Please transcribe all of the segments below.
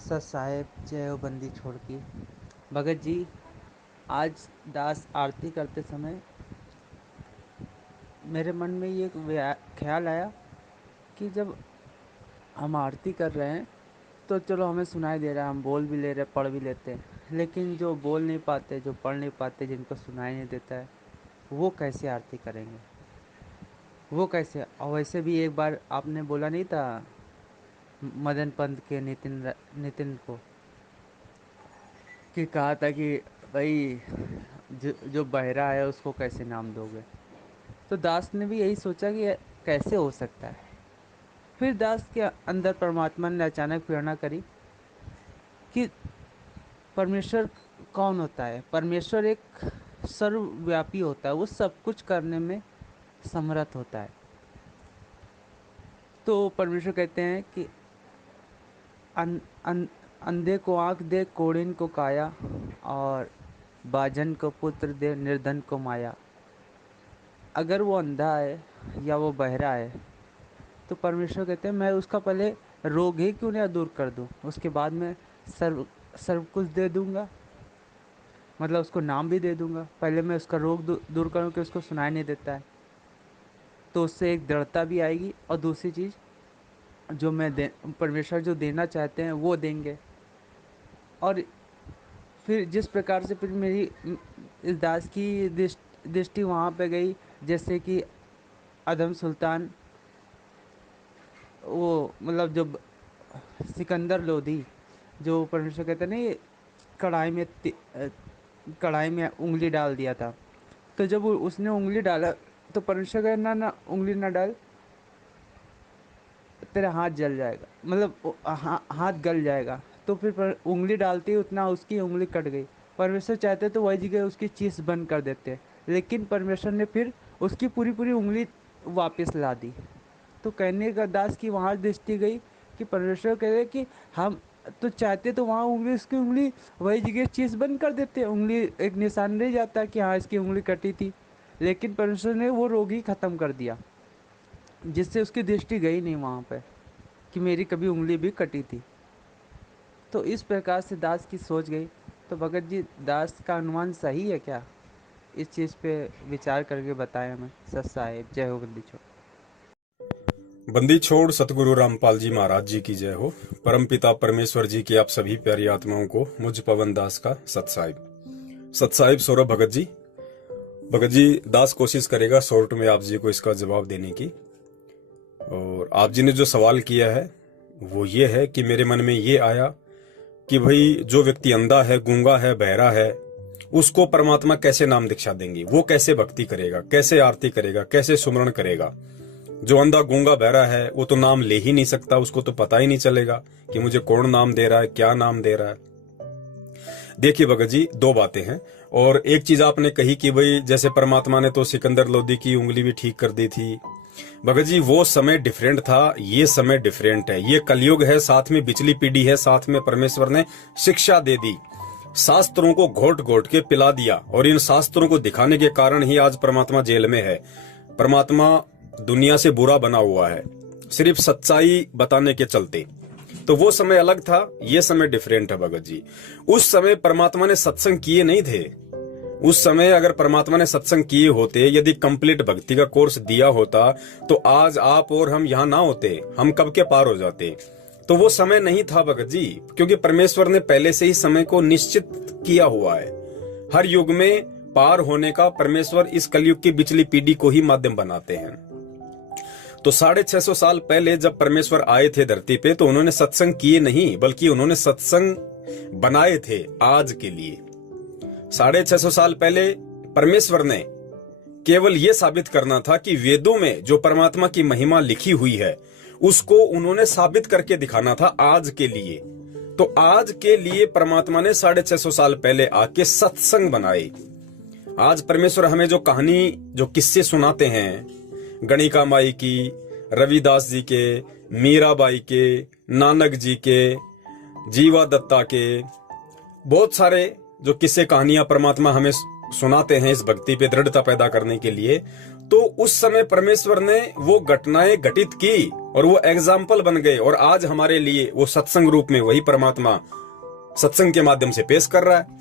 सत साहेब जय हो बंदी छोड़ की। भगत जी, आज दास आरती करते समय मेरे मन में ये ख्याल आया कि जब हम आरती कर रहे हैं तो चलो हमें सुनाई दे रहा है, हम बोल भी ले रहे, पढ़ भी लेते हैं, लेकिन जो बोल नहीं पाते, जो पढ़ नहीं पाते, जिनको सुनाई नहीं देता है, वो कैसे आरती करेंगे? वो कैसे? और वैसे भी एक बार आपने बोला नहीं था मदन पंत के नितिन को, कि कहा था कि भाई जो बहरा है उसको कैसे नाम दोगे? तो दास ने भी यही सोचा कि कैसे हो सकता है। फिर दास के अंदर परमात्मा ने अचानक प्रेरणा करी कि परमेश्वर कौन होता है? परमेश्वर एक सर्वव्यापी होता है, वो सब कुछ करने में समर्थ होता है। तो परमेश्वर कहते हैं कि अन, अन, अंधे को आँख दे, कोढ़िन को काया, और बाजन को पुत्र दे, निर्धन को माया। अगर वो अंधा है या वो बहरा है तो परमेश्वर कहते हैं मैं उसका पहले रोग ही क्यों ना दूर कर दूं, उसके बाद में सर्व सर्व कुछ दे दूंगा, मतलब उसको नाम भी दे दूंगा। पहले मैं उसका रोग दूर करूं कि उसको सुनाई नहीं देता है, तो उससे एक दृढ़ता भी आएगी, और दूसरी चीज़, जो मैं दे परमेश्वर जो देना चाहते हैं वो देंगे। और फिर जिस प्रकार से फिर मेरी इस दास की दृष्टि वहाँ पे गई, जैसे कि अदम सुल्तान, वो मतलब जो सिकंदर लोधी, जो परमेश्वर कहते नहीं, कढ़ाई में कढ़ाई में उंगली डाल दिया था। तो जब उसने उंगली डाला तो परमेश्वर कहते ना ना, उंगली ना डाल, तेरा हाथ जल जाएगा, मतलब हाथ गल जाएगा। तो फिर उंगली डालते ही उतना उसकी उंगली कट गई। परमेश्वर चाहते तो वही जगह उसकी चीज बंद कर देते, लेकिन परमेश्वर ने फिर उसकी पूरी पूरी उंगली वापस ला दी। तो कहने का दास की वहाँ दृष्टि गई कि परमेश्वर कह रहे कि हम तो चाहते तो वहाँ उंगली, उसकी उंगली वही जगह चीज बंद कर देते, उंगली एक निशान रह जाता कि हाँ इसकी उंगली कटी थी, लेकिन परमेश्वर ने वो रोग ही खत्म कर दिया, जिससे उसकी दृष्टि गई नहीं वहाँ पे कि मेरी कभी उंगली भी कटी थी। तो इस प्रकार से दास की सोच गई। तो भगत जी, दास का अनुमान सही है क्या? इस चीज़ पे विचार करके बताएं हमें। सत साहेब जय हो बंदी छोड़। बंदी छोड़ सतगुरु रामपाल जी महाराज जी की जय हो। परमपिता परमेश्वर जी की आप सभी प्यारी आत्माओं को मुझ पवन दास का सत साहिब सौरभ भगत जी दास कोशिश करेगा शॉर्ट में आप जी को इसका जवाब देने की। और आप जी ने जो सवाल किया है वो ये है कि मेरे मन में ये आया कि भाई जो व्यक्ति अंधा है, गूंगा है, बहरा है, उसको परमात्मा कैसे नाम दीक्षा देंगी, वो कैसे भक्ति करेगा, कैसे आरती करेगा, कैसे सुमरण करेगा। जो अंधा गूंगा बहरा है वो तो नाम ले ही नहीं सकता, उसको तो पता ही नहीं चलेगा कि मुझे कौन नाम दे रहा है, क्या नाम दे रहा है। देखिए भगत जी, दो बातें हैं। और एक चीज आपने कही कि भाई जैसे परमात्मा ने तो सिकंदर लोधी की उंगली भी ठीक कर दी थी। भगत जी वो समय डिफरेंट था, ये समय डिफरेंट है। ये कलयुग है, साथ में पिछली पीढ़ी है, साथ में परमेश्वर ने शिक्षा दे दी, शास्त्रों को घोट घोट के पिला दिया, और इन शास्त्रों को दिखाने के कारण ही आज परमात्मा जेल में है। परमात्मा दुनिया से बुरा बना हुआ है सिर्फ सच्चाई बताने के चलते। तो वो समय अलग था, ये समय डिफरेंट है भगत जी। उस समय परमात्मा ने सत्संग किए नहीं थे। उस समय अगर परमात्मा ने सत्संग किए होते, यदि कंप्लीट भक्ति का कोर्स दिया होता, तो आज आप और हम यहाँ ना होते, हम कब के पार हो जाते। तो वो समय नहीं था भगत जी, क्योंकि परमेश्वर ने पहले से ही समय को निश्चित किया हुआ है। हर युग में पार होने का परमेश्वर इस कलयुग की पिछली पीढ़ी को ही माध्यम बनाते हैं। तो 650 साल पहले जब परमेश्वर आए थे धरती पे, तो उन्होंने सत्संग किए नहीं, बल्कि उन्होंने सत्संग बनाए थे आज के लिए। 650 साल पहले परमेश्वर ने केवल यह साबित करना था कि वेदों में जो परमात्मा की महिमा लिखी हुई है उसको उन्होंने साबित करके दिखाना था आज के लिए। तो आज के लिए परमात्मा ने 650 साल पहले आके सत्संग बनाए। आज परमेश्वर हमें जो कहानी, जो किस्से सुनाते हैं, गणिका माई की, रविदास जी के, मीराबाई के, नानक जी के, जीवा दत्ता के, बहुत सारे जो किस्से कहानियां परमात्मा हमें सुनाते हैं इस भक्ति पे दृढ़ता पैदा करने के लिए, तो उस समय परमेश्वर ने वो घटनाएं घटित की और वो एग्जाम्पल बन गए, और आज हमारे लिए वो सत्संग रूप में वही परमात्मा सत्संग के माध्यम से पेश कर रहा है।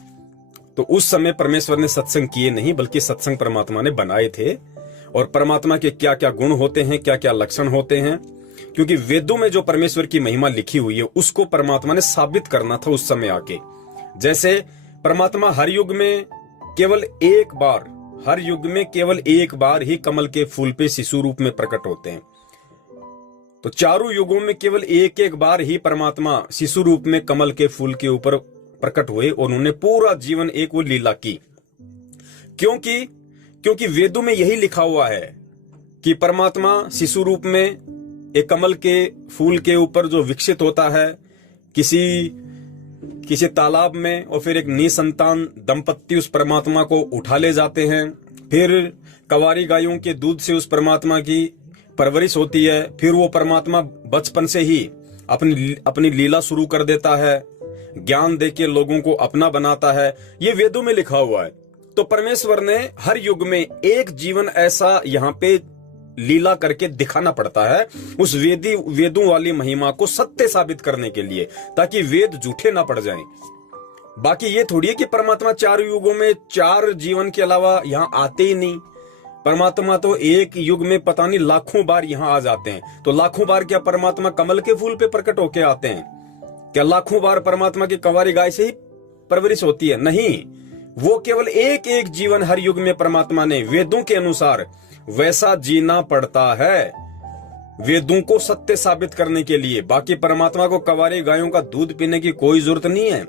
तो उस समय परमेश्वर ने सत्संग किए नहीं, बल्कि सत्संग परमात्मा ने बनाए थे। और परमात्मा के क्या क्या गुण होते हैं, क्या क्या लक्षण होते हैं, क्योंकि वेदों में जो परमेश्वर की महिमा लिखी हुई है उसको परमात्मा ने साबित करना था उस समय आके। जैसे परमात्मा हर युग में केवल एक बार ही कमल के फूल पे शिशु रूप में प्रकट होते हैं। तो चारों युगों में केवल एक एक बार ही परमात्मा शिशु रूप में कमल के फूल के ऊपर प्रकट हुए, और उन्होंने पूरा जीवन एक वो लीला की। क्योंकि वेदों में यही लिखा हुआ है कि परमात्मा शिशु रूप में एक कमल के फूल के ऊपर जो विकसित होता है किसी तालाब में, और फिर एक निसंतान दंपत्ति उस परमात्मा को उठा ले जाते हैं। फिर कवारी गायों के दूध से उस परमात्मा की परवरिश होती है। फिर वो परमात्मा बचपन से ही अपनी लीला शुरू कर देता है, ज्ञान देके लोगों को अपना बनाता है। ये वेदों में लिखा हुआ है। तो परमेश्वर ने हर युग में एक जीवन ऐसा यहाँ पे लीला करके दिखाना पड़ता है, उस वेदों वाली महिमा को सत्य साबित करने के लिए, ताकि वेद झूठे ना पड़ जाएं। बाकी ये थोड़ी है कि परमात्मा चार युगों में चार जीवन के अलावा यहाँ आते ही नहीं। परमात्मा तो एक युग में पता नहीं लाखों बार यहाँ आ जाते हैं। तो लाखों बार क्या परमात्मा कमल के फूल पे प्रकट होके आते हैं? क्या लाखों बार परमात्मा की कंवारी गाय से ही परवरिश होती है? नहीं, वो केवल एक एक जीवन हर युग में परमात्मा ने वेदों के अनुसार वैसा जीना पड़ता है, वेदों को सत्य साबित करने के लिए। बाकी परमात्मा को कंवारी गायों का दूध पीने की कोई जरूरत नहीं है,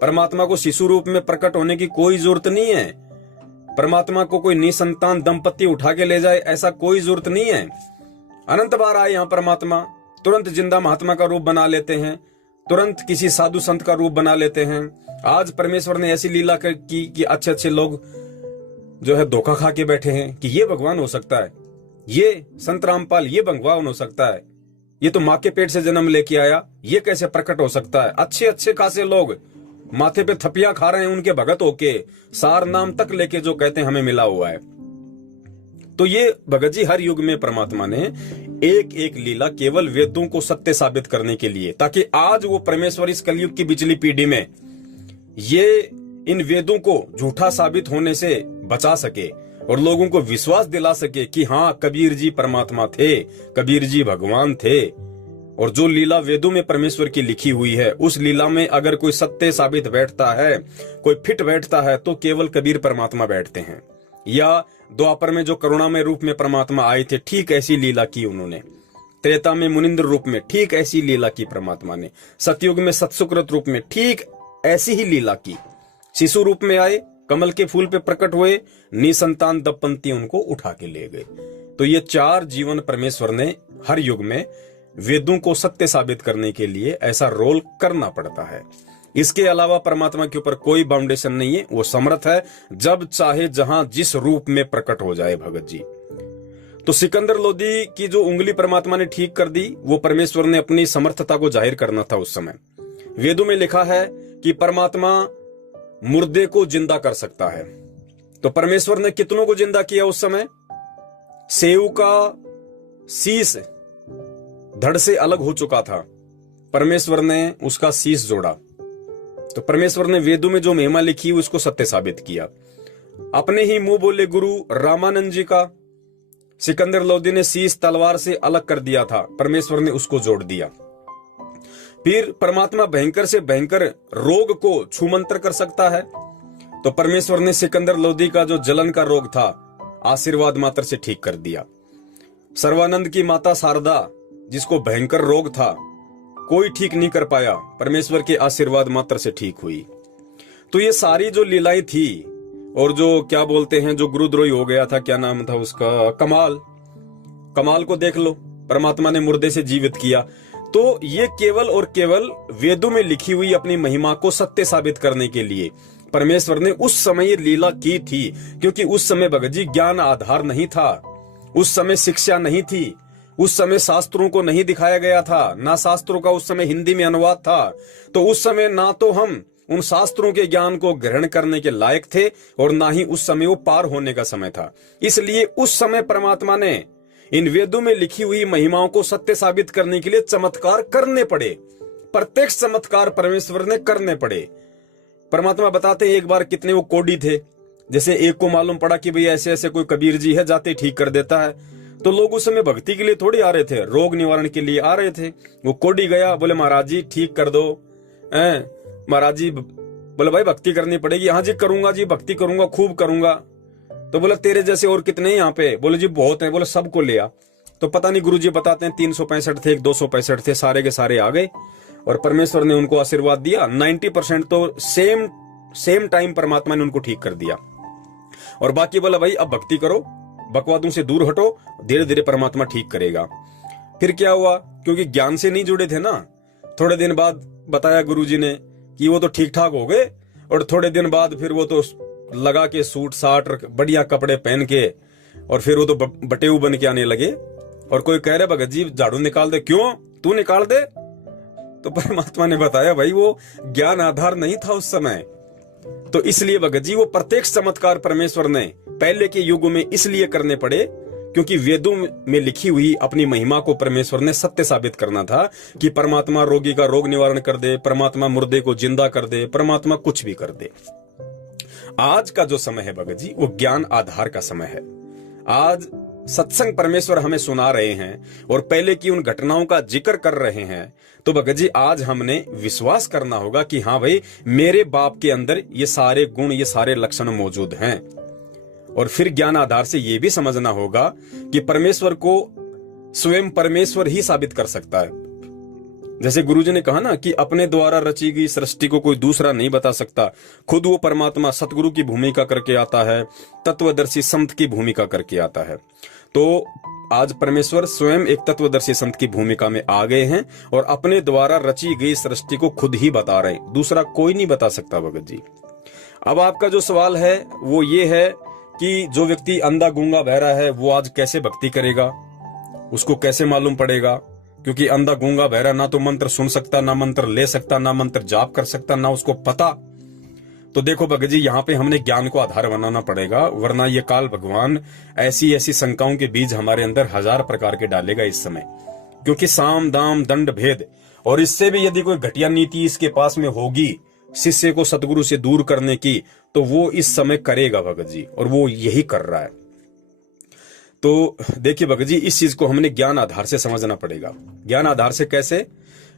परमात्मा को शिशु रूप में प्रकट होने की कोई जरूरत नहीं है, परमात्मा को कोई निसंतान दंपत्ति उठा के ले जाए ऐसा कोई जरूरत नहीं है। अनंत बार आए यहाँ परमात्मा, तुरंत जिंदा महात्मा का रूप बना लेते हैं, तुरंत किसी साधु संत का रूप बना लेते हैं। आज परमेश्वर ने ऐसी लीला की कि अच्छे अच्छे लोग जो है धोखा खा के बैठे हैं कि ये भगवान हो सकता है, ये संत रामपाल ये भगवान हो सकता है, ये तो माँ के पेट से जन्म लेके आया, ये कैसे प्रकट हो सकता है। अच्छे अच्छे खासे लोग माथे पे थपिया खा रहे हैं उनके भगत होके, सार नाम तक लेके जो कहते हैं हमें मिला हुआ है। तो ये भगत जी हर युग में परमात्मा ने एक एक लीला केवल वेदों को सत्य साबित करने के लिए, ताकि आज वो परमेश्वर इस कलयुग की पिछली पीढ़ी में ये इन वेदों को झूठा साबित होने से बचा सके और लोगों को विश्वास दिला सके कि हाँ कबीर जी परमात्मा थे, कबीर जी भगवान थे। और जो लीला वेदों में परमेश्वर की लिखी हुई है उस लीला में अगर कोई सत्य साबित बैठता है, कोई फिट बैठता है, तो केवल कबीर परमात्मा बैठते हैं। या द्वापर में जो करुणामय रूप में परमात्मा आए थे, ठीक ऐसी लीला की उन्होंने। त्रेता में मुनिंद्र रूप में ठीक ऐसी लीला की परमात्मा ने। सतयुग में सत्सुकृत रूप में ठीक ऐसी ही लीला की। शिशु रूप में आए, कमल के फूल पे प्रकट हुए, निसंतान दंपत्ति उनको उठा के ले गए। तो ये चार जीवन परमेश्वर ने हर युग में वेदों को सत्य साबित करने के लिए ऐसा रोल करना पड़ता है। इसके अलावा परमात्मा के ऊपर कोई बाउंडेशन नहीं है, वो समर्थ है, जब चाहे जहां जिस रूप में प्रकट हो जाए भगत जी। तो सिकंदर लोदी की जो उंगली परमात्मा ने ठीक कर दी, वो परमेश्वर ने अपनी समर्थता को जाहिर करना था उस समय। वेदों में लिखा है कि परमात्मा मुर्दे को जिंदा कर सकता है। तो परमेश्वर ने कितनों को जिंदा किया उस समय? सेव का शीश धड़ से अलग हो चुका था, परमेश्वर ने उसका शीश जोड़ा। तो परमेश्वर ने वेदों में जो महिमा लिखी उसको सत्य साबित किया। अपने ही मुंह बोले गुरु रामानंद जी का सिकंदर लोदी ने शीश तलवार से अलग कर दिया था, परमेश्वर ने उसको जोड़ दिया। फिर परमात्मा भयंकर से भयंकर रोग को छूमंतर कर सकता है, तो परमेश्वर ने सिकंदर लोदी का जो जलन का रोग था आशीर्वाद मात्र से ठीक कर दिया। सर्वानंद की माता शारदा जिसको भयंकर रोग था, कोई ठीक नहीं कर पाया, परमेश्वर के आशीर्वाद मात्र से ठीक हुई। तो ये सारी जो लीलाएं थी, और जो क्या बोलते हैं जो गुरुद्रोही हो गया था, क्या नाम था उसका, कमाल को देख लो, परमात्मा ने मुर्दे से जीवित किया। तो ये केवल और केवल वेदों में लिखी हुई अपनी महिमा को सत्य साबित करने के लिए परमेश्वर ने उस समय ये लीला की थी। क्योंकि उस समय भगत जी ज्ञान आधार नहीं था, उस समय शिक्षा नहीं थी, उस समय शास्त्रों को नहीं दिखाया गया था, ना शास्त्रों का उस समय हिंदी में अनुवाद था। तो उस समय ना तो हम उन शास्त्रों के ज्ञान को ग्रहण करने के लायक थे और ना ही उस समय वो पार होने का समय था। इसलिए उस समय परमात्मा ने इन वेदों में लिखी हुई महिमाओं को सत्य साबित करने के लिए चमत्कार करने पड़े। प्रत्यक्ष चमत्कार परमेश्वर ने करने पड़े। परमात्मा बताते हैं एक बार कितने वो कोढ़ी थे। जैसे एक को मालूम पड़ा कि भाई ऐसे ऐसे कोई कबीर जी है, जाते ठीक कर देता है, तो लोग उस समय भक्ति के लिए थोड़ी आ रहे थे, रोग निवारण के लिए आ रहे थे। वो कोढ़ी गया, बोले महाराज जी ठीक कर दो। महाराज जी बोले भाई भक्ति करनी पड़ेगी। हाँ जी करूंगा जी, भक्ति करूंगा, खूब करूंगा। तो बोला तेरे जैसे और कितने यहाँ पे? बोले जी बहुत हैं। बोले सबको ले आ। तो पता नहीं, गुरुजी बताते हैं 365 थे, 265 थे, सारे के सारे आ गए और परमेश्वर ने उनको आशीर्वाद दिया। 90% तो सेम टाइम परमात्मा ने उनको ठीक कर दिया। और बाकी बोला भाई अब भक्ति करो, बकवादों से दूर हटो, धीरे धीरे परमात्मा ठीक करेगा। फिर क्या हुआ, क्योंकि ज्ञान से नहीं जुड़े थे ना, थोड़े दिन बाद बताया गुरुजी ने कि वो तो ठीक ठाक हो गए। और थोड़े दिन बाद फिर वो तो लगा के सूट साट बढ़िया कपड़े पहन के और फिर वो तो बटेऊ बन के आने लगे। और कोई कह रहे भगत जी झाड़ू निकाल दे। क्यों? तू निकाल दे। तो परमात्मा ने बताया भाई वो ज्ञान आधार नहीं था उस समय। तो इसलिए भगत जी वो प्रत्यक्ष चमत्कार परमेश्वर ने पहले के युगों में इसलिए करने पड़े क्योंकि वेदों में लिखी हुई अपनी महिमा को परमेश्वर ने सत्य साबित करना था कि परमात्मा रोगी का रोग निवारण कर दे, परमात्मा मुर्दे को जिंदा कर दे, परमात्मा कुछ भी कर दे। आज का जो समय है भगत जी वो ज्ञान आधार का समय है। आज सत्संग परमेश्वर हमें सुना रहे हैं और पहले की उन घटनाओं का जिक्र कर रहे हैं। तो भगत जी आज हमने विश्वास करना होगा कि हाँ भाई मेरे बाप के अंदर ये सारे गुण, ये सारे लक्षण मौजूद हैं। और फिर ज्ञान आधार से ये भी समझना होगा कि परमेश्वर को स्वयं परमेश्वर ही साबित कर सकता है। जैसे गुरुजी ने कहा ना कि अपने द्वारा रची गई सृष्टि को कोई दूसरा नहीं बता सकता, खुद वो परमात्मा सतगुरु की भूमिका करके आता है, तत्वदर्शी संत की भूमिका करके आता है। तो आज परमेश्वर स्वयं एक तत्वदर्शी संत की भूमिका में आ गए हैं और अपने द्वारा रची गई सृष्टि को खुद ही बता रहे हैं, दूसरा कोई नहीं बता सकता भगत जी। अब आपका जो सवाल है वो ये है कि जो व्यक्ति अंधा गूंगा बहरा है वो आज कैसे भक्ति करेगा, उसको कैसे मालूम पड़ेगा? क्योंकि अंधा गूंगा बहरा ना तो मंत्र सुन सकता, ना मंत्र ले सकता, ना मंत्र जाप कर सकता, ना उसको पता। तो देखो भगत जी यहाँ पे हमने ज्ञान को आधार बनाना पड़ेगा, वरना ये काल भगवान ऐसी ऐसी शंकाओं के बीज हमारे अंदर 1000 प्रकार के डालेगा इस समय। क्योंकि साम दाम दंड भेद, और इससे भी यदि कोई घटिया नीति इसके पास में होगी शिष्य को सतगुरु से दूर करने की, तो वो इस समय करेगा भगत जी, और वो यही कर रहा है। तो देखिए भगत जी इस चीज को हमने ज्ञान आधार से समझना पड़ेगा। ज्ञान आधार से कैसे?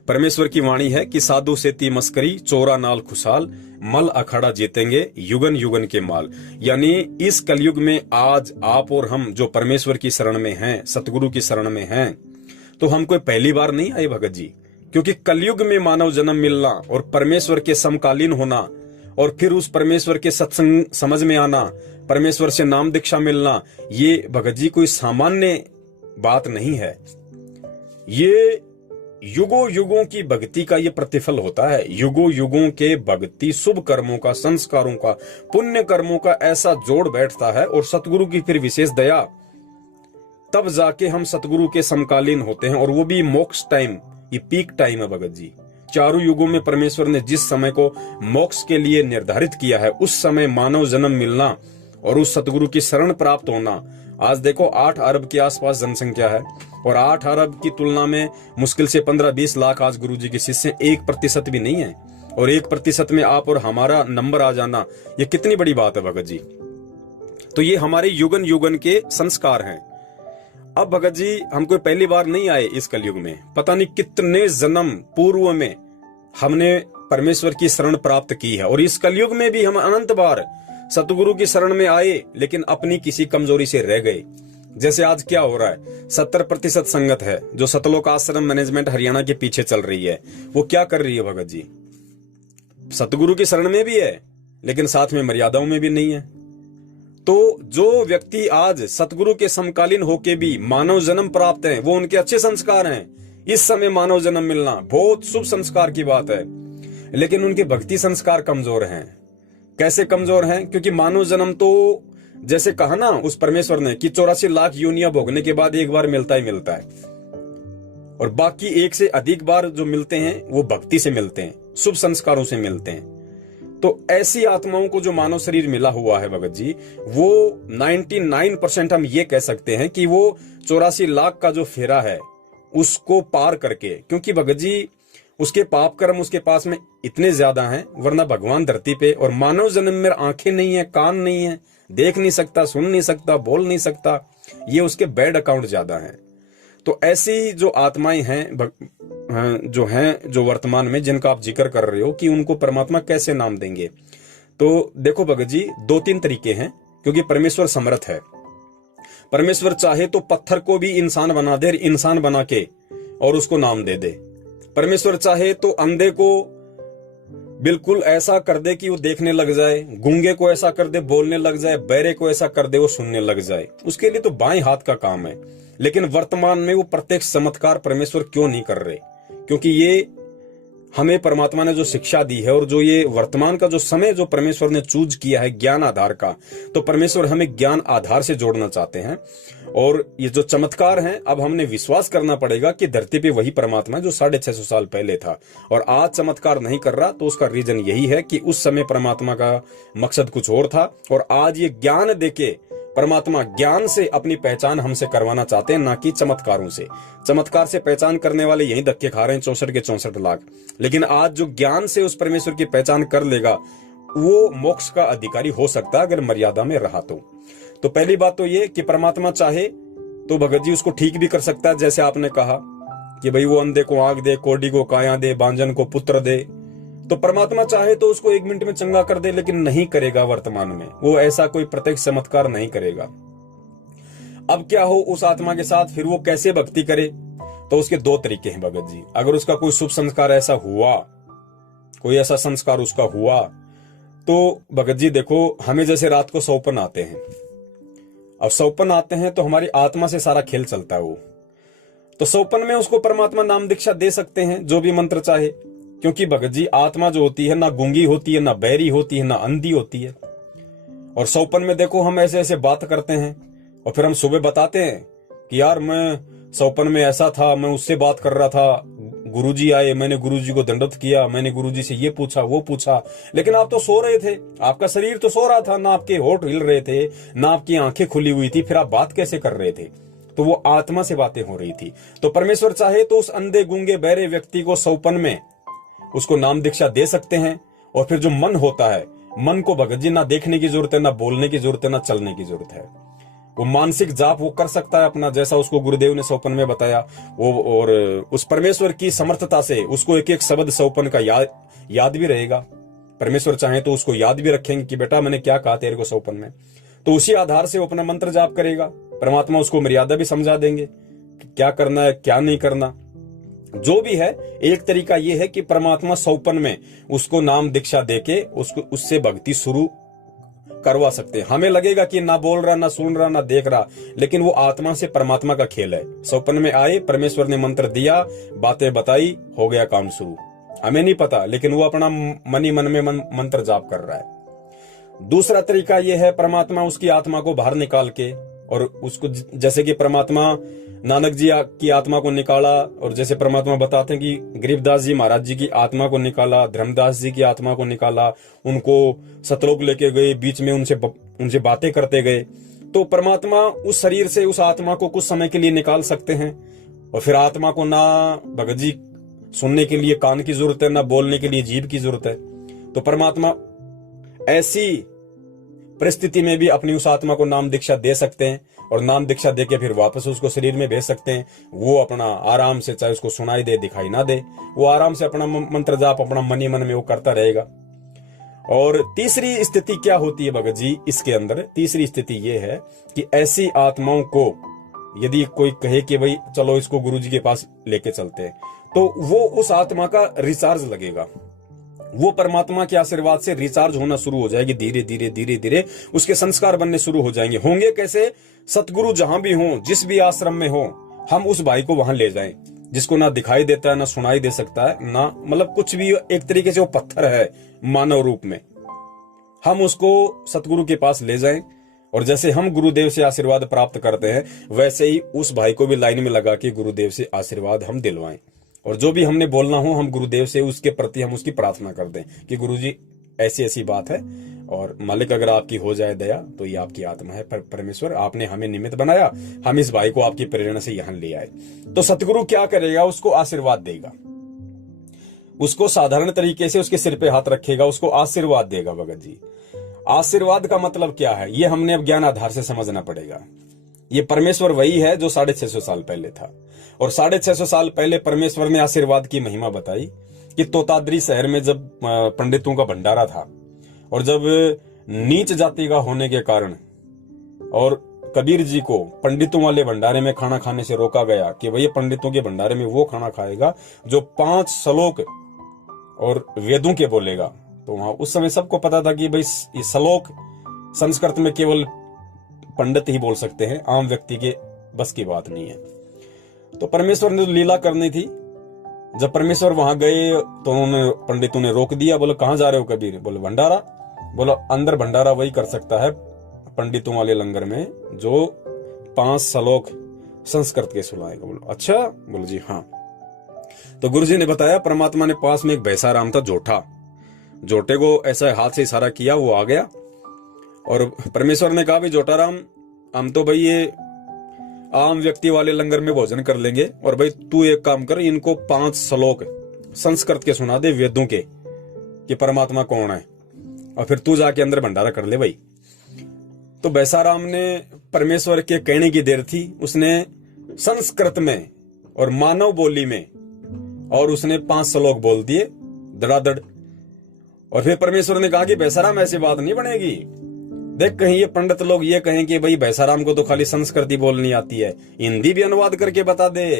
परमेश्वर की वाणी है कि साधु से ती मस्करी, चोरा नाल खुशाल, मल अखाड़ा जीतेंगे युगन युगन के माल। यानी इस कलयुग में आज आप और हम जो परमेश्वर की शरण में हैं, सतगुरु की शरण में हैं, तो हम कोई पहली बार नहीं आए भगत जी। क्योंकि कलयुग में मानव जन्म मिलना और परमेश्वर के समकालीन होना और फिर उस परमेश्वर के सत्संग समझ में आना, परमेश्वर से नाम दीक्षा मिलना, ये भगत जी कोई सामान्य बात नहीं है। ये युगों युगों की भक्ति का ये प्रतिफल होता है। युगों युगों के भक्ति, शुभ कर्मों का, संस्कारों का, पुण्य कर्मों का ऐसा जोड़ बैठता है और सतगुरु की फिर विशेष दया, तब जाके हम सतगुरु के समकालीन होते हैं। और वो भी मोक्ष टाइम, ये पीक टाइम है भगत जी। चारों युगों में परमेश्वर ने जिस समय को मोक्ष के लिए निर्धारित किया है, उस समय मानव जन्म मिलना और उस सतगुरु की शरण प्राप्त होना। आज देखो 8 अरब के आसपास जनसंख्या है और 8 अरब की तुलना में मुश्किल से 15-20 लाख आज गुरुजी के शिष्य, 1% भी नहीं है। और 1% में आप और हमारा नंबर आ जाना, ये कितनी बड़ी बात है भगत जी। तो ये हमारे युगन युगन के संस्कार हैं। अब भगत जी हम कोई पहली बार नहीं आए इस कलयुग में, पता नहीं कितने जन्म पूर्व में हमने परमेश्वर की शरण प्राप्त की है। और इस कलयुग में भी हम अनंत बार सतगुरु की शरण में आए, लेकिन अपनी किसी कमजोरी से रह गए। जैसे आज क्या हो रहा है, 70% संगत है जो सतलोक आश्रम मैनेजमेंट हरियाणा के पीछे चल रही है। वो क्या कर रही है भगत जी? सतगुरु की शरण में भी है लेकिन साथ में मर्यादाओं में भी नहीं है। तो जो व्यक्ति आज सतगुरु के समकालीन होके भी मानव जन्म प्राप्त है, वो उनके अच्छे संस्कार हैं। इस समय मानव जन्म मिलना बहुत शुभ संस्कार की बात है, लेकिन उनके भक्ति संस्कार कमजोर हैं। कैसे कमजोर हैं? क्योंकि मानव जन्म तो जैसे कहा ना उस परमेश्वर ने कि 84 लाख योनियां भोगने के बाद एक बार मिलता ही मिलता है, और बाकी 1 से अधिक बार जो मिलते हैं वो भक्ति से मिलते हैं, शुभ संस्कारों से मिलते हैं। तो ऐसी आत्माओं को जो मानव शरीर मिला हुआ है भगत जी, वो 99% हम ये कह सकते हैं कि वो 84 लाख का जो फेरा है उसको पार करके, क्योंकि भगत जी उसके पाप कर्म उसके पास में इतने ज्यादा हैं, वरना भगवान धरती पे और मानव जन्म में आंखें नहीं है, कान नहीं है, देख नहीं सकता, सुन नहीं सकता, बोल नहीं सकता, ये उसके बैड अकाउंट ज्यादा हैं। तो ऐसी जो आत्माएं हैं जो वर्तमान में जिनका आप जिक्र कर रहे हो कि उनको परमात्मा कैसे नाम देंगे, तो देखो भगत जी 2-3 तरीके हैं, क्योंकि परमेश्वर समर्थ है। परमेश्वर चाहे तो पत्थर को भी इंसान बना दे, इंसान बना के और उसको नाम दे दे। परमेश्वर चाहे तो अंधे को बिल्कुल ऐसा कर दे कि वो देखने लग जाए, गूंगे को ऐसा कर दे बोलने लग जाए, बहरे को ऐसा कर दे वो सुनने लग जाए। उसके लिए तो बाएं हाथ का काम है। लेकिन वर्तमान में वो प्रत्यक्ष चमत्कार परमेश्वर क्यों नहीं कर रहे? क्योंकि ये हमें परमात्मा ने जो शिक्षा दी है और जो ये वर्तमान का जो समय जो परमेश्वर ने चूज किया है ज्ञान आधार का, तो परमेश्वर हमें ज्ञान आधार से जोड़ना चाहते हैं। और ये जो चमत्कार हैं, अब हमने विश्वास करना पड़ेगा कि धरती पे वही परमात्मा जो 650 साल पहले था और आज चमत्कार नहीं कर रहा। तो उसका रीजन यही है कि उस समय परमात्मा का मकसद कुछ और था और आज ये ज्ञान देके परमात्मा ज्ञान से अपनी पहचान हमसे करवाना चाहते हैं, ना कि चमत्कारों से। चमत्कार से पहचान करने वाले यही धक्के खा रहे हैं 64 के 64 लाख। लेकिन आज जो ज्ञान से उस परमेश्वर की पहचान कर लेगा वो मोक्ष का अधिकारी हो सकता है, अगर मर्यादा में रहा तो पहली बात तो ये कि परमात्मा चाहे तो भगत जी उसको ठीक भी कर सकता है। जैसे आपने कहा कि भाई वो अंधे को आंख दे, कोढ़ी को काया दे, बांझन को पुत्र दे, तो परमात्मा चाहे तो उसको 1 मिनट में चंगा कर दे, लेकिन नहीं करेगा। वर्तमान में वो ऐसा कोई प्रत्यक्ष चमत्कार नहीं करेगा। अब क्या हो उस आत्मा के साथ, फिर वो कैसे भक्ति करे? तो उसके 2 तरीके हैं भगत जी। अगर उसका कोई शुभ संस्कार ऐसा हुआ, कोई ऐसा संस्कार उसका हुआ, तो भगत जी देखो, हमें जैसे रात को सौपन आते हैं, अब सौपन आते हैं तो हमारी आत्मा से सारा खेल चलता है वो। तो सौपन में उसको परमात्मा नाम दीक्षा दे सकते हैं, जो भी मंत्र चाहे, क्योंकि भगत जी आत्मा जो होती है ना गूंगी होती है, ना बहरी होती है, ना अंधी होती है। और सौपन में देखो हम ऐसे ऐसे बात करते हैं और फिर हम सुबह बताते हैं कि यार मैं सौपन में ऐसा था, मैं उससे बात कर रहा था, गुरुजी आए, मैंने गुरुजी को दंडवत किया, मैंने गुरुजी से ये पूछा वो पूछा। लेकिन आप तो सो रहे थे, आपका शरीर तो सो रहा था, ना आपके होठ हिल रहे थे, ना आपकी आंखें खुली हुई थी, फिर आप बात कैसे कर रहे थे? तो वो आत्मा से बातें हो रही थी। तो परमेश्वर चाहे तो उस अंधे गूंगे बहरे व्यक्ति को सौपन में उसको नाम दीक्षा दे सकते हैं। और फिर जो मन होता है, मन को भगत जी ना देखने की जरूरत है, ना बोलने की जरूरत है, ना चलने की जरूरत है। वो मानसिक जाप वो कर सकता है अपना, जैसा उसको गुरुदेव ने सौपन में बताया वो। और उस परमेश्वर की समर्थता से उसको एक एक शब्द सौपन का याद भी रहेगा। परमेश्वर चाहे तो उसको याद भी रखेंगे कि बेटा मैंने क्या कहा तेरे को सौपन में। तो उसी आधार से वो अपना मंत्र जाप करेगा। परमात्मा उसको मर्यादा भी समझा देंगे कि क्या करना है क्या नहीं करना। जो भी है, एक तरीका यह है कि परमात्मा सौपन में उसको नाम दीक्षा देके उसको उससे भक्ति शुरू करवा सकते हैं। हमें लगेगा कि ना बोल रहा, ना सुन रहा, ना देख रहा, लेकिन वो आत्मा से परमात्मा का खेल है। सौपन में आए, परमेश्वर ने मंत्र दिया, बातें बताई, हो गया काम शुरू। हमें नहीं पता, लेकिन वो अपना मन ही मन में मंत्र जाप कर रहा है। दूसरा तरीका यह है, परमात्मा उसकी आत्मा को बाहर निकाल के और उसको, जैसे कि परमात्मा नानक जी की आत्मा को निकाला, और जैसे परमात्मा बताते हैं कि गरीबदास जी महाराज जी की आत्मा को निकाला, धर्मदास जी की आत्मा को निकाला, उनको सतलोक लेके गए, बीच में उनसे बातें करते गए। तो परमात्मा उस शरीर से उस आत्मा को कुछ समय के लिए निकाल सकते हैं। और फिर आत्मा को ना भगत जी सुनने के लिए कान की जरूरत है, ना बोलने के लिए जीभ की जरूरत है। तो परमात्मा ऐसी परिस्थिति में भी अपनी उस आत्मा को नाम दीक्षा दे सकते हैं और नाम दीक्षा देके फिर वापस उसको शरीर में भेज सकते हैं। वो अपना आराम से, चाहे उसको सुनाई दे दिखाई ना दे, वो आराम से अपना मंत्र जाप अपना मन ही मन में वो करता रहेगा। और तीसरी स्थिति क्या होती है भगत जी इसके अंदर? तीसरी स्थिति ये है कि ऐसी आत्माओं को यदि कोई कहे कि भाई चलो इसको गुरुजी के पास लेके चलते हैं, तो वो उस आत्मा का रिचार्ज लगेगा। वो परमात्मा के आशीर्वाद से रिचार्ज होना शुरू हो जाएगी। धीरे धीरे धीरे धीरे उसके संस्कार बनने शुरू हो जाएंगे। होंगे कैसे? सतगुरु जहां भी हो, जिस भी आश्रम में हो, हम उस भाई को वहां ले जाएं, जिसको ना दिखाई देता है, ना सुनाई दे सकता है, ना मतलब कुछ भी। एक तरीके से वो पत्थर है मानव रूप में। हम उसको सतगुरु के पास ले जाएं और जैसे हम गुरुदेव से आशीर्वाद प्राप्त करते हैं, वैसे ही उस भाई को भी लाइन में लगा के गुरुदेव से आशीर्वाद हम दिलवाएं। और जो भी हमने बोलना हो, हम गुरुदेव से उसके प्रति हम उसकी प्रार्थना कर दें कि गुरुजी ऐसी ऐसी बात है, और मालिक अगर आपकी हो जाए दया तो ये आपकी आत्मा है। पर परमेश्वर आपने हमें निमित्त बनाया, हम इस भाई को आपकी प्रेरणा से यहां ले आए। तो सतगुरु क्या करेगा, उसको आशीर्वाद देगा, उसको साधारण तरीके से उसके सिर पे हाथ रखेगा, उसको आशीर्वाद देगा। भगत जी, आशीर्वाद का मतलब क्या है, ये हमने अब ज्ञान आधार से समझना पड़ेगा। ये परमेश्वर वही है जो 650 साल पहले था, और 650 साल पहले परमेश्वर ने आशीर्वाद की महिमा बताई कि तोताद्री शहर में जब पंडितों का भंडारा था, और जब नीच जाति का होने के कारण और कबीर जी को पंडितों वाले भंडारे में खाना खाने से रोका गया कि भैया पंडितों के भंडारे में वो खाना खाएगा जो 5 श्लोक और वेदों के बोलेगा। तो वहां उस समय सबको पता था कि भाई ये श्लोक संस्कृत में केवल पंडित ही बोल सकते हैं, आम व्यक्ति के बस की बात नहीं है। तो परमेश्वर ने लीला करनी थी। जब परमेश्वर वहां गए तो उन्होंने पंडितों ने रोक दिया, बोले कहां जा रहे हो कबीर? बोले भंडारा। बोला अंदर भंडारा वही कर सकता है पंडितों वाले लंगर में जो 5 श्लोक संस्कृत के सुनाएगा। बोलो अच्छा? बोलो जी हाँ। तो गुरुजी ने बताया, परमात्मा ने पास में एक भैंसाराम था जोठा, जोटे को ऐसा हाथ से इशारा किया, वो आ गया, और परमेश्वर ने कहा भी जोटाराम हम तो भाई ये आम व्यक्ति वाले लंगर में भोजन कर लेंगे, और भाई तू एक काम कर, इनको 5 श्लोक संस्कृत के सुना दे, वेदों के, कि परमात्मा कौन है, और फिर तू जाके अंदर भंडारा कर ले भाई। तो भैंसाराम ने परमेश्वर के कहने की देर थी, उसने संस्कृत में और मानव बोली में और उसने 5 श्लोक बोल दिए धड़ाधड़। और फिर परमेश्वर ने कहा कि भैंसाराम ऐसी बात नहीं बनेगी, देख कहीं ये पंडित लोग ये कहें कि भाई भैंसाराम को तो खाली संस्कृत बोलनी आती है, हिंदी भी अनुवाद करके बता दे।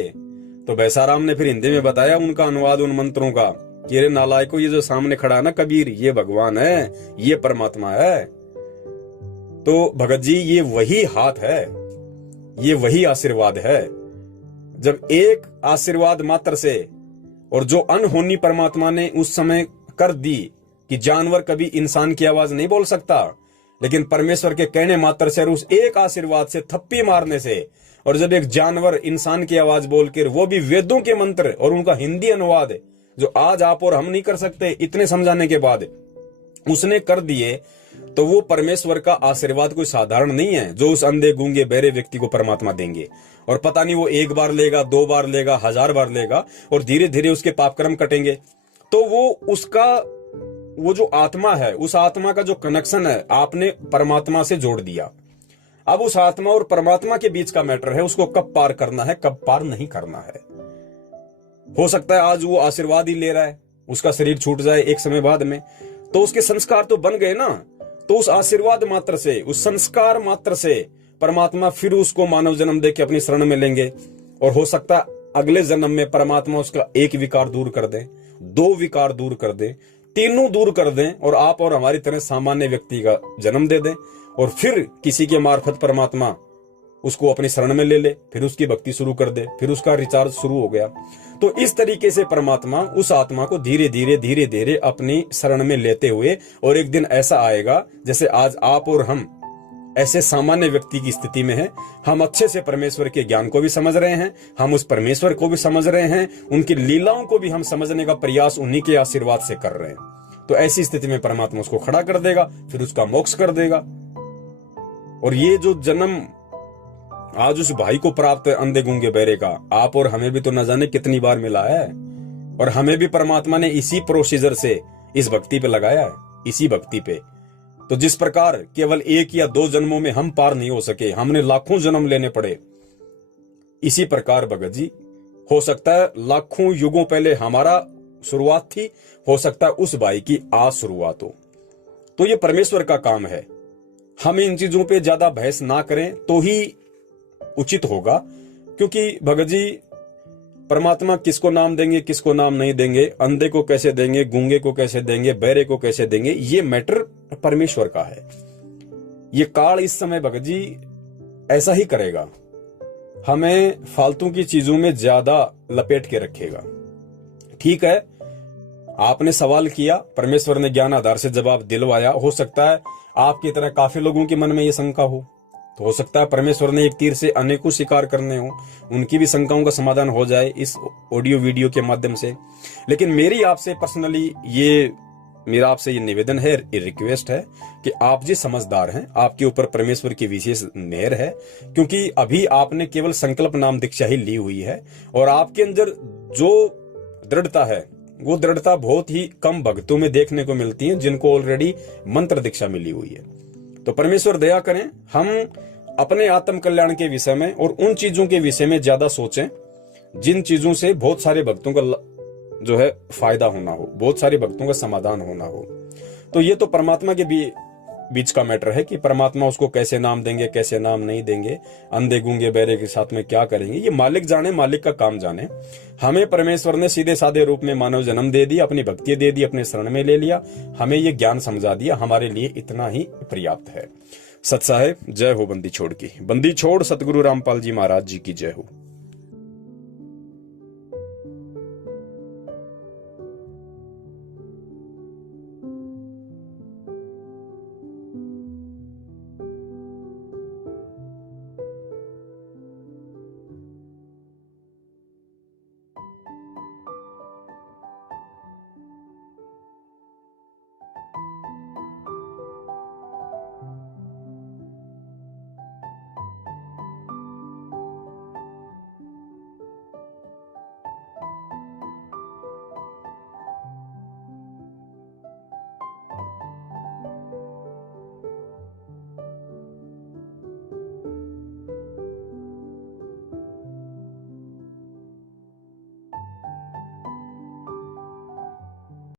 तो भैंसाराम ने फिर हिंदी में बताया उनका अनुवाद उन मंत्रों का कि अरे नालायको, ये जो सामने खड़ा है ना कबीर, ये भगवान है, ये परमात्मा है। तो भगत जी ये वही हाथ है, ये वही आशीर्वाद है। जब एक आशीर्वाद मात्र से, और जो अनहोनी परमात्मा ने उस समय कर दी कि जानवर कभी इंसान की आवाज नहीं बोल सकता, लेकिन परमेश्वर के कहने मात्र से और उस एक आशीर्वाद से, थप्पी मारने से, और जब एक जानवर इंसान की आवाज बोलकर, वो भी वेदों के मंत्र और उनका हिंदी अनुवाद जो आज आप और हम नहीं कर सकते, इतने समझाने के बाद उसने कर दिए, तो वो परमेश्वर का आशीर्वाद कोई साधारण नहीं है जो उस अंधे गूंगे बहरे व्यक्ति को परमात्मा देंगे। और पता नहीं वो 1 बार लेगा, 2 बार लेगा, 1000 बार लेगा, और धीरे धीरे उसके पाप कर्म कटेंगे। तो वो उसका वो जो आत्मा है, उस आत्मा का जो कनेक्शन है आपने परमात्मा से जोड़ दिया। अब उस आत्मा और परमात्मा के बीच का मैटर है, उसको कब पार करना है, कब पार नहीं करना है। हो सकता है आज वो आशीर्वाद ही ले रहा है, उसका शरीर छूट जाए एक समय बाद में, तो उसके संस्कार तो बन गए ना। तो उस आशीर्वाद मात्र से, उस संस्कार मात्र से परमात्मा फिर उसको मानव जन्म दे के अपनी शरण में लेंगे। और हो सकता है अगले जन्म में परमात्मा उसका 1 विकार दूर कर दे, 2 विकार दूर कर दे, 3 दूर कर दें, और आप और हमारी तरह सामान्य व्यक्ति का जन्म दे दें, और फिर किसी के मार्फत परमात्मा उसको अपनी शरण में ले ले, फिर उसकी भक्ति शुरू कर दे, फिर उसका रिचार्ज शुरू हो गया। तो इस तरीके से परमात्मा उस आत्मा को धीरे धीरे अपनी शरण में लेते हुए, और एक दिन ऐसा आएगा जैसे आज आप और हम ऐसे सामान्य व्यक्ति की स्थिति में है, हम अच्छे से परमेश्वर के ज्ञान को भी समझ रहे हैं, हम उस परमेश्वर को भी समझ रहे हैं, उनकी लीलाओं को भी हम समझने का प्रयास उन्हीं के आशीर्वाद से कर रहे हैं। तो ऐसी स्थिति में परमात्मा उसको खड़ा कर देगा, फिर उसका मोक्ष कर देगा। और ये जो जन्म आज उस भाई को प्राप्त है अंधे गूंगे बहरे का, आप और हमें भी तो न जाने कितनी बार मिला है, और हमें भी परमात्मा ने इसी प्रोसीजर से इस भक्ति पे लगाया है, इसी भक्ति पे। तो जिस प्रकार केवल 1 या 2 जन्मों में हम पार नहीं हो सके, हमने लाखों जन्म लेने पड़े, इसी प्रकार भगत जी हो सकता है लाखों युगों पहले हमारा शुरुआत थी, हो सकता है उस भाई की आज शुरुआत हो। तो ये परमेश्वर का काम है, हम इन चीजों पे ज्यादा बहस ना करें तो ही उचित होगा। क्योंकि भगत जी परमात्मा किसको नाम देंगे, किसको नाम नहीं देंगे, अंधे को कैसे देंगे, गूंगे को कैसे देंगे, बहरे को कैसे देंगे, ये मैटर परमेश्वर का है। ये काल इस समय भगत जी ऐसा ही करेगा, हमें फालतू की चीजों में ज्यादा लपेट के रखेगा। ठीक है, आपने सवाल किया, परमेश्वर ने ज्ञान आधार से जवाब दिलवाया। हो सकता है आपकी तरह काफी लोगों के मन में ये शंका हो, तो हो सकता है परमेश्वर ने एक तीर से अनेकों शिकार करने हो, उनकी भी शंकाओं का समाधान हो जाए इस ऑडियो वीडियो के माध्यम से। लेकिन मेरी आपसे पर्सनली ये मेरा आपसे ये निवेदन है, ये रिक्वेस्ट है कि आप जी समझदार हैं, आपके ऊपर परमेश्वर की विशेष मेहर है, क्योंकि अभी आपने केवल संकल्प नाम दीक्षा ही ली हुई है और आपके अंदर जो दृढ़ता है वो दृढ़ता बहुत ही कम भक्तों में देखने को मिलती है जिनको ऑलरेडी मंत्र दीक्षा मिली हुई है। तो परमेश्वर दया करें, हम अपने आत्म कल्याण के विषय में और उन चीजों के विषय में ज्यादा सोचें जिन चीजों से बहुत सारे भक्तों का जो है फायदा होना हो, बहुत सारे भक्तों का समाधान होना हो। तो ये तो परमात्मा के बीच का मैटर है कि परमात्मा उसको कैसे नाम देंगे, कैसे नाम नहीं देंगे, अंधे गूंगे बहरे के साथ में क्या करेंगे, ये मालिक जाने, मालिक का काम जाने। हमें परमेश्वर ने सीधे साधे रूप में मानव जन्म दे दिया, अपनी भक्ति दे दी, अपने शरण में ले लिया, हमें ये ज्ञान समझा दिया, हमारे लिए इतना ही पर्याप्त है। सत साहेब, जय हो बंदी छोड़ की। बंदी छोड़ सतगुरु रामपाल जी महाराज जी की जय हो।